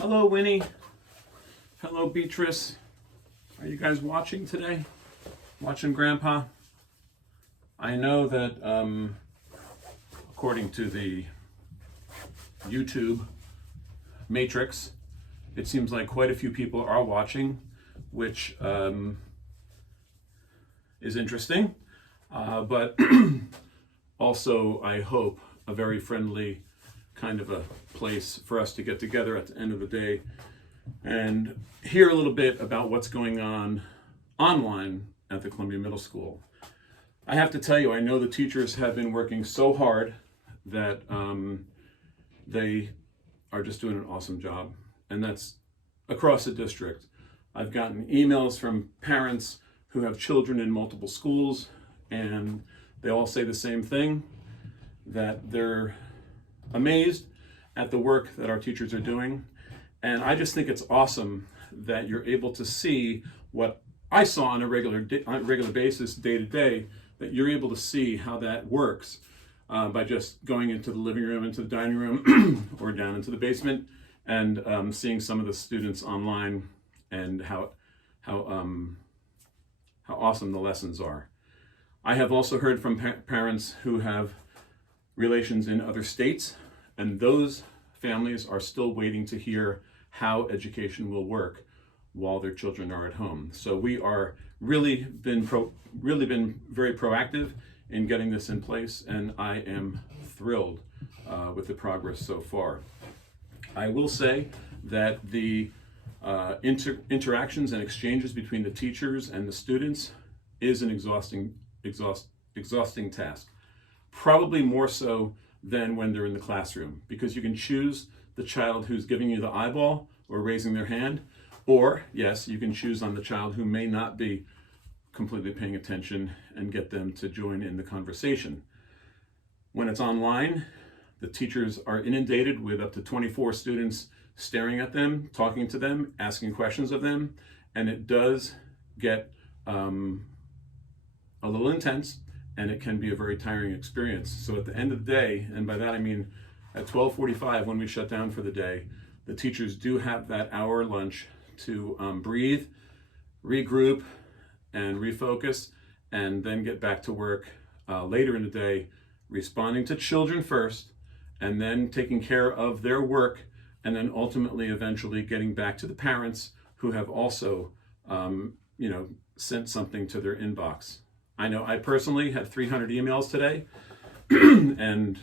Hello, Winnie. Hello, Beatrice. Are you guys watching today? Watching Grandpa? I know that according to the YouTube matrix, it seems like quite a few people are watching, which is interesting, but also I hope a very friendly kind of a place for us to get together at the end of the day and hear a little bit about what's going on online at the Columbia Middle School. I have to tell you, I know the teachers have been working so hard that they are just doing an awesome job, and that's across the district. I've gotten emails from parents who have children in multiple schools, and they all say the same thing, that they're amazed at the work that our teachers are doing. And I just think it's awesome that you're able to see what I saw on a regular basis, day to day, that you're able to see how that works by just going into the living room, into the dining room, or down into the basement, and seeing some of the students online and how awesome the lessons are. I have also heard from parents who have relations in other states, and those families are still waiting to hear how education will work while their children are at home. So we are really been very proactive in getting this in place, and I am thrilled with the progress so far. I will say that the interactions and exchanges between the teachers and the students is an exhausting task. Probably more so than when they're in the classroom, because you can choose the child who's giving you the eyeball or raising their hand, or yes, you can choose on the child who may not be completely paying attention and get them to join in the conversation. When it's online, the teachers are inundated with up to 24 students staring at them, talking to them, asking questions of them, and it does get a little intense, and it can be a very tiring experience. So at the end of the day, and by that I mean at 12:45 when we shut down for the day, the teachers do have that hour lunch to breathe, regroup, and refocus, and then get back to work later in the day, responding to children first, and then taking care of their work, and then ultimately, eventually getting back to the parents who have also, sent something to their inbox. I know I personally had 300 emails today, and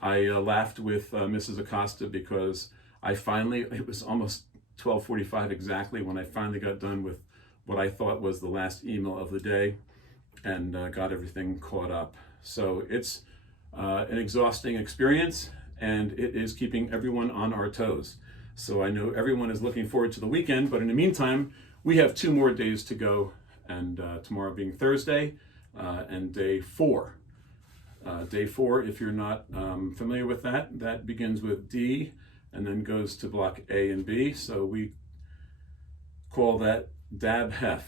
I laughed with Mrs. Acosta because it was almost 12:45 exactly when I finally got done with what I thought was the last email of the day and got everything caught up. So it's an exhausting experience, and it is keeping everyone on our toes. So I know everyone is looking forward to the weekend, but in the meantime, we have 2 more days to go, and tomorrow being Thursday, and day 4. Day 4, if you're not familiar with that begins with D and then goes to block A and B. So we call that DABHEF,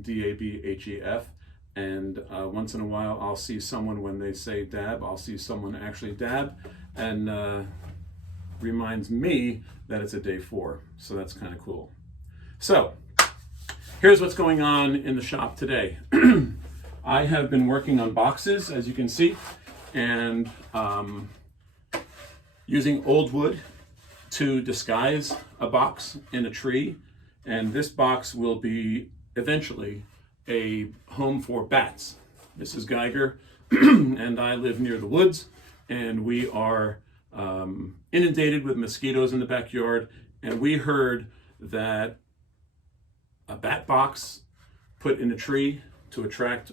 D-A-B-H-E-F. And once in a while, I'll see someone, when they say DAB, I'll see someone actually DAB, and reminds me that it's a day 4. So that's kind of cool. So here's what's going on in the shop today. I have been working on boxes, as you can see, and using old wood to disguise a box in a tree. And this box will be eventually a home for bats. Mrs. Geiger and I live near the woods, and we are inundated with mosquitoes in the backyard. And we heard that a bat box put in a tree to attract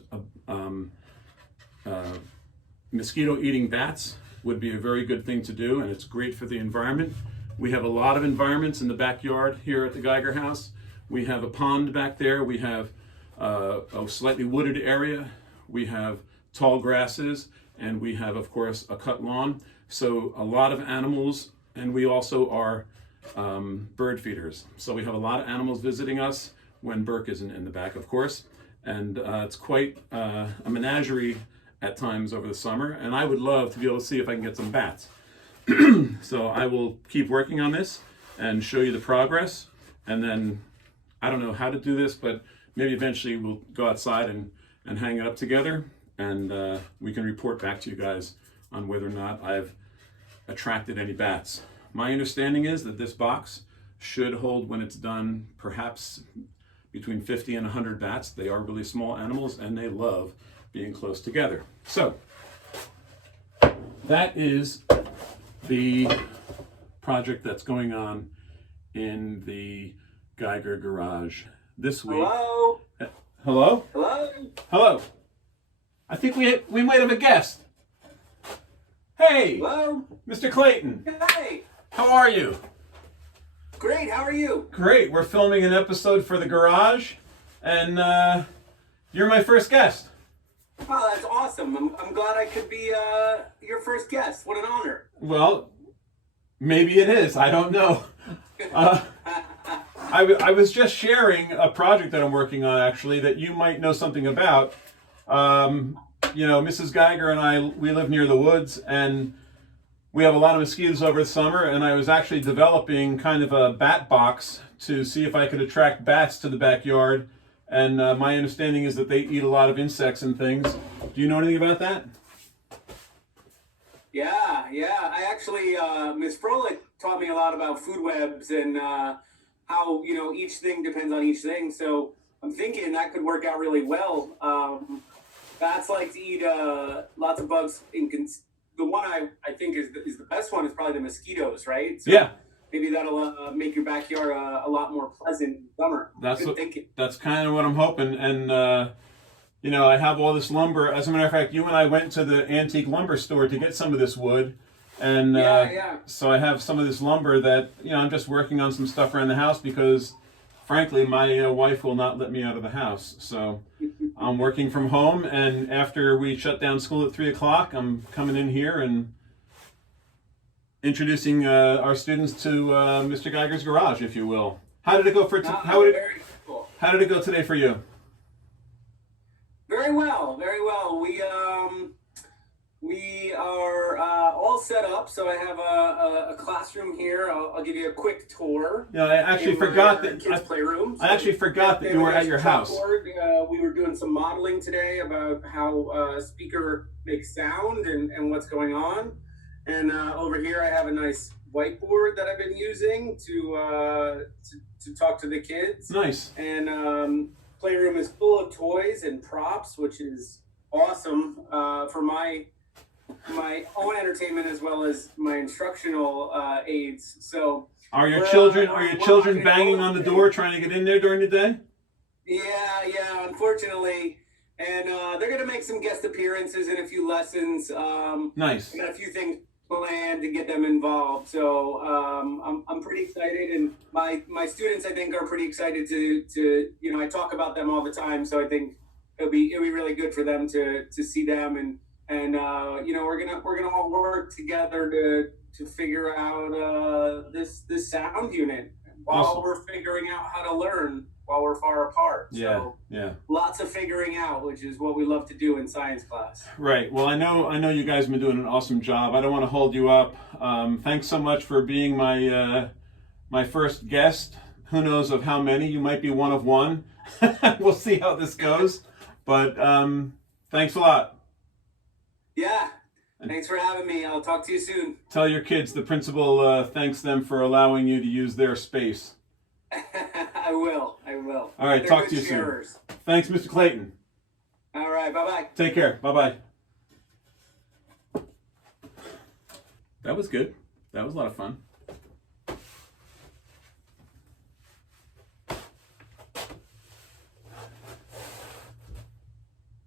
mosquito-eating bats would be a very good thing to do, and it's great for the environment. We have a lot of environments in the backyard here at the Geiger house. We have a pond back there. We have a slightly wooded area. We have tall grasses, and we have, of course, a cut lawn. So a lot of animals, and we also are bird feeders. So we have a lot of animals visiting us when Burke isn't in the back, of course. And it's quite a menagerie at times over the summer, and I would love to be able to see if I can get some bats. So I will keep working on this, and show you the progress. And then I don't know how to do this, but maybe eventually we'll go outside and hang it up together, and we can report back to you guys on whether or not I've attracted any bats. My understanding is that this box should hold, when it's done, perhaps between 50 and 100 bats. They are really small animals and they love being close together. So that is the project that's going on in the Geiger garage this week. Hello? Hello? Hello? Hello. I think we might have a guest. Hey, Hello? Mr. Clayton. Hey! How are you? Great, how are you? Great. We're filming an episode for the garage, and you're my first guest. Oh, that's awesome. I'm glad I could be your first guest. What an honor. Well, maybe it is. I don't know. I was just sharing a project that I'm working on, actually, that you might know something about. You know, Mrs. Geiger and I, we live near the woods, and we have a lot of mosquitoes over the summer, and I was actually developing kind of a bat box to see if I could attract bats to the backyard. And my understanding is that they eat a lot of insects and things. Do you know anything about that? Yeah. I actually, Miss Froelich taught me a lot about food webs and how, you know, each thing depends on each thing. So I'm thinking that could work out really well. Bats like to eat lots of bugs. The one I think is the best one is probably the mosquitoes, right? So Yeah. maybe that'll make your backyard a lot more pleasant in summer. That's kind of what I'm hoping. And you know, I have all this lumber. As a matter of fact, you and I went to the antique lumber store to get some of this wood, and so I have some of this lumber that, you know, I'm just working on some stuff around the house because, frankly, my wife will not let me out of the house. So I'm working from home, and after we shut down school at 3 o'clock, I'm coming in here and introducing our students to Mr. Geiger's garage, if you will. How did it go Very cool. How did it go today for you? Very well, very well. We are all set up. So I have a classroom here. I'll give you a quick tour. Yeah, I actually forgot that. Kids' playroom. I actually forgot that you were at your house. We were doing some modeling today about how a speaker makes sound and what's going on. And over here, I have a nice whiteboard that I've been using to talk to the kids. Nice. And playroom is full of toys and props, which is awesome for my own entertainment as well as my instructional aids. So are your children banging on the door trying to get in there during the day? Yeah, unfortunately. And they're going to make some guest appearances in a few lessons. Nice. I got a few things planned to get them involved. So I'm pretty excited, and my students, I think, are pretty excited to you know, I talk about them all the time. So I think it'll be really good for them to see them, and you know, we're gonna all work together to figure out this sound unit while Awesome. we're figuring out how to learn while we're far apart. Yeah. Lots of figuring out, which is what we love to do in science class. Right. Well, I know you guys have been doing an awesome job. I don't want to hold you up. Thanks so much for being my first guest. Who knows of how many? You might be one of one. We'll see how this goes. But thanks a lot. Yeah. Thanks for having me. I'll talk to you soon. Tell your kids the principal thanks them for allowing you to use their space. I will. All right, They're talk to good you sharers. soon. Thanks, Mr. Clayton. All right, bye-bye. Take care. Bye-bye. That was good. That was a lot of fun.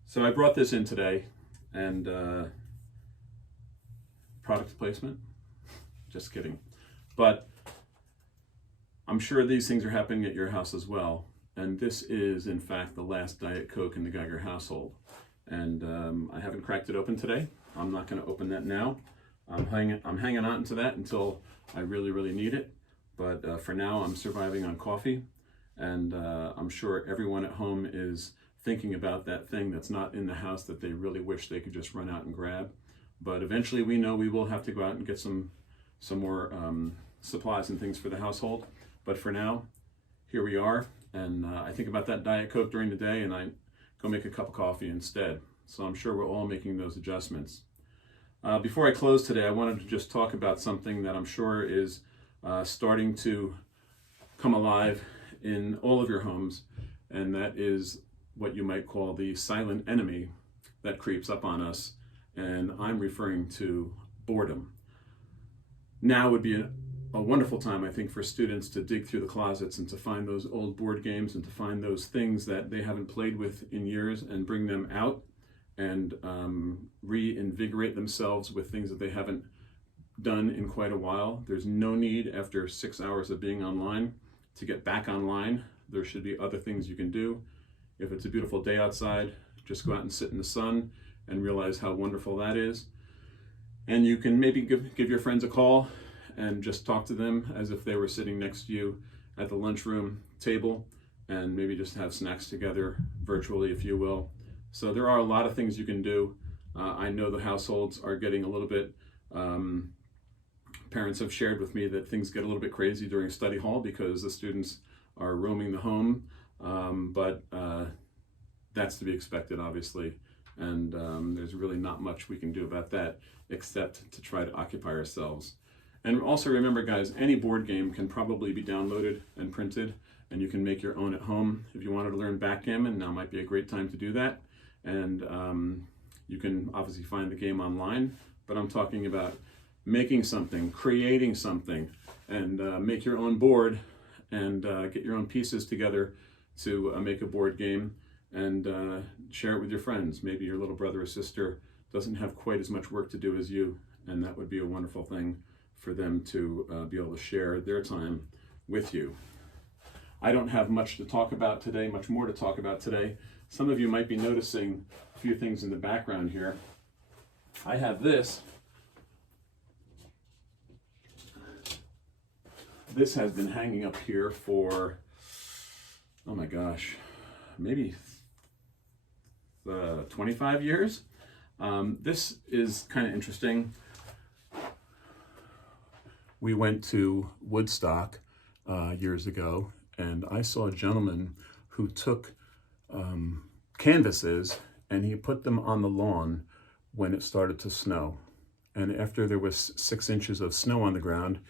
So I brought this in today, and product placement? Just kidding. But I'm sure these things are happening at your house as well. And this is, in fact, the last Diet Coke in the Geiger household. And I haven't cracked it open today. I'm not going to open that now. I'm hanging on to that until I really, really need it. But for now, I'm surviving on coffee. And I'm sure everyone at home is thinking about that thing that's not in the house that they really wish they could just run out and grab. But eventually we know we will have to go out and get some more supplies and things for the household. But for now, here we are. And I think about that Diet Coke during the day and I go make a cup of coffee instead. So I'm sure we're all making those adjustments. Before I close today, I wanted to just talk about something that I'm sure is starting to come alive in all of your homes, and that is what you might call the silent enemy that creeps up on us, and I'm referring to boredom. Now would be a wonderful time, I think, for students to dig through the closets and to find those old board games and to find those things that they haven't played with in years and bring them out and reinvigorate themselves with things that they haven't done in quite a while. There's no need after 6 hours of being online to get back online. There should be other things you can do. If it's a beautiful day outside, just go out and sit in the sun and realize how wonderful that is. And you can maybe give your friends a call and just talk to them as if they were sitting next to you at the lunchroom table, and maybe just have snacks together virtually, if you will. So there are a lot of things you can do. I know the households are getting a little bit, parents have shared with me that things get a little bit crazy during study hall because the students are roaming the home, but that's to be expected, obviously. And there's really not much we can do about that except to try to occupy ourselves. And also remember, guys, any board game can probably be downloaded and printed, and you can make your own at home. If you wanted to learn backgammon, now might be a great time to do that. And you can obviously find the game online, but I'm talking about making something, creating something, and make your own board and get your own pieces together to make a board game and share it with your friends. Maybe your little brother or sister doesn't have quite as much work to do as you, and that would be a wonderful thing for them to be able to share their time with you. I don't have much to talk about today, much more to talk about today. Some of you might be noticing a few things in the background here. I have this. This has been hanging up here for, oh my gosh, maybe 25 years. This is kind of interesting. We went to Woodstock years ago, and I saw a gentleman who took canvases and he put them on the lawn when it started to snow. And after there was 6 inches of snow on the ground,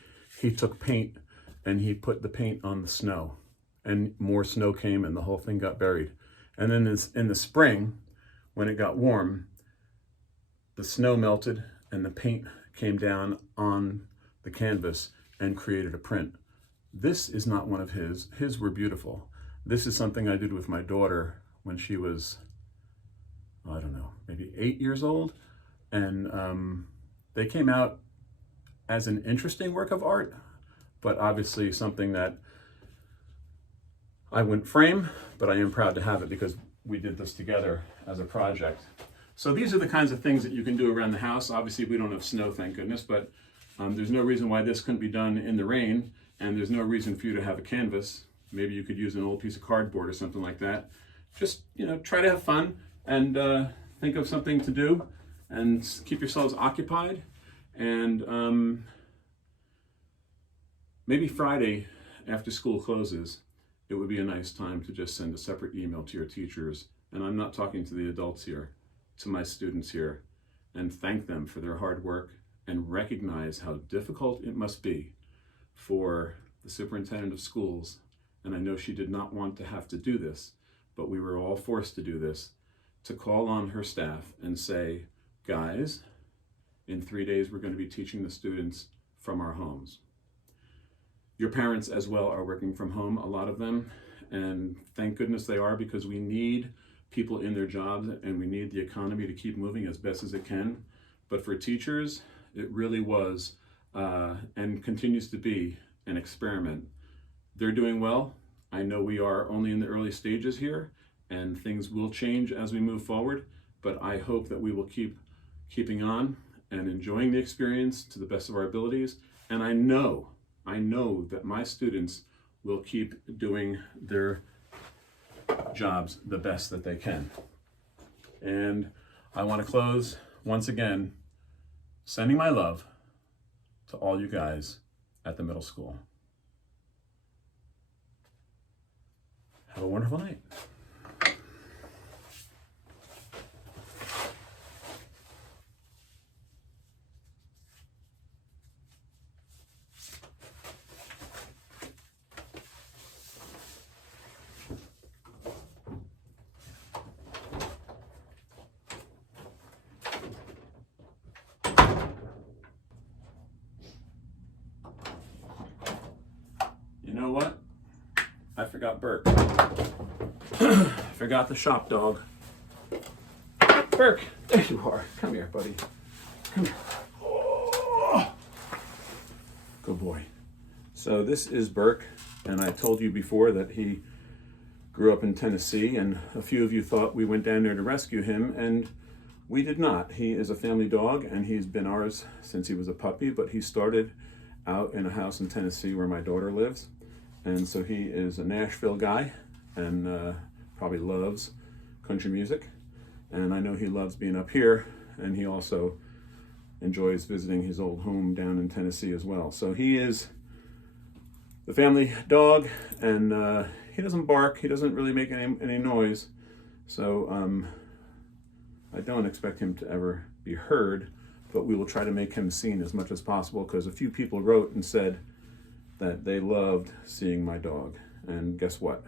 he took paint and he put the paint on the snow, and more snow came and the whole thing got buried. And then in the spring, when it got warm, the snow melted and the paint came down on the canvas and created a print. This is not one of his. His were beautiful. This is something I did with my daughter when she was, I don't know, maybe 8 years old. And they came out as an interesting work of art, but obviously something that I wouldn't frame, but I am proud to have it because we did this together as a project. So these are the kinds of things that you can do around the house. Obviously we don't have snow, thank goodness, but there's no reason why this couldn't be done in the rain, and there's no reason for you to have a canvas. Maybe you could use an old piece of cardboard or something like that. Just, try to have fun and think of something to do and keep yourselves occupied. And maybe Friday after school closes, it would be a nice time to just send a separate email to your teachers. And I'm not talking to the adults here, to my students here, and thank them for their hard work and recognize how difficult it must be for the superintendent of schools. And I know she did not want to have to do this, but we were all forced to do this, to call on her staff and say, guys, in 3 days, we're going to be teaching the students from our homes. Your parents as well are working from home, a lot of them, and thank goodness they are, because we need people in their jobs and we need the economy to keep moving as best as it can. But for teachers, it really was and continues to be an experiment. They're doing well. I know we are only in the early stages here, and things will change as we move forward, but I hope that we will keeping on and enjoying the experience to the best of our abilities. And I know that my students will keep doing their jobs the best that they can. And I want to close once again sending my love to all you guys at the middle school. Have a wonderful night. You know what? I forgot Burke. Forgot the shop dog. Burke, there you are. Come here, buddy. Come here. Oh. Good boy. So this is Burke, and I told you before that he grew up in Tennessee, and a few of you thought we went down there to rescue him, and we did not. He is a family dog, and he's been ours since he was a puppy, but he started out in a house in Tennessee where my daughter lives. And so he is a Nashville guy and probably loves country music. And I know he loves being up here, and he also enjoys visiting his old home down in Tennessee as well. So he is the family dog, and he doesn't bark. He doesn't really make any noise. So I don't expect him to ever be heard, but we will try to make him seen as much as possible, because a few people wrote and said that they loved seeing my dog. And guess what?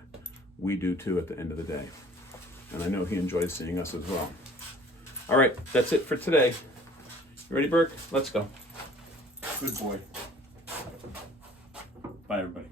We do too at the end of the day. And I know he enjoys seeing us as well. All right, that's it for today. You ready, Burke? Let's go. Good boy. Bye, everybody.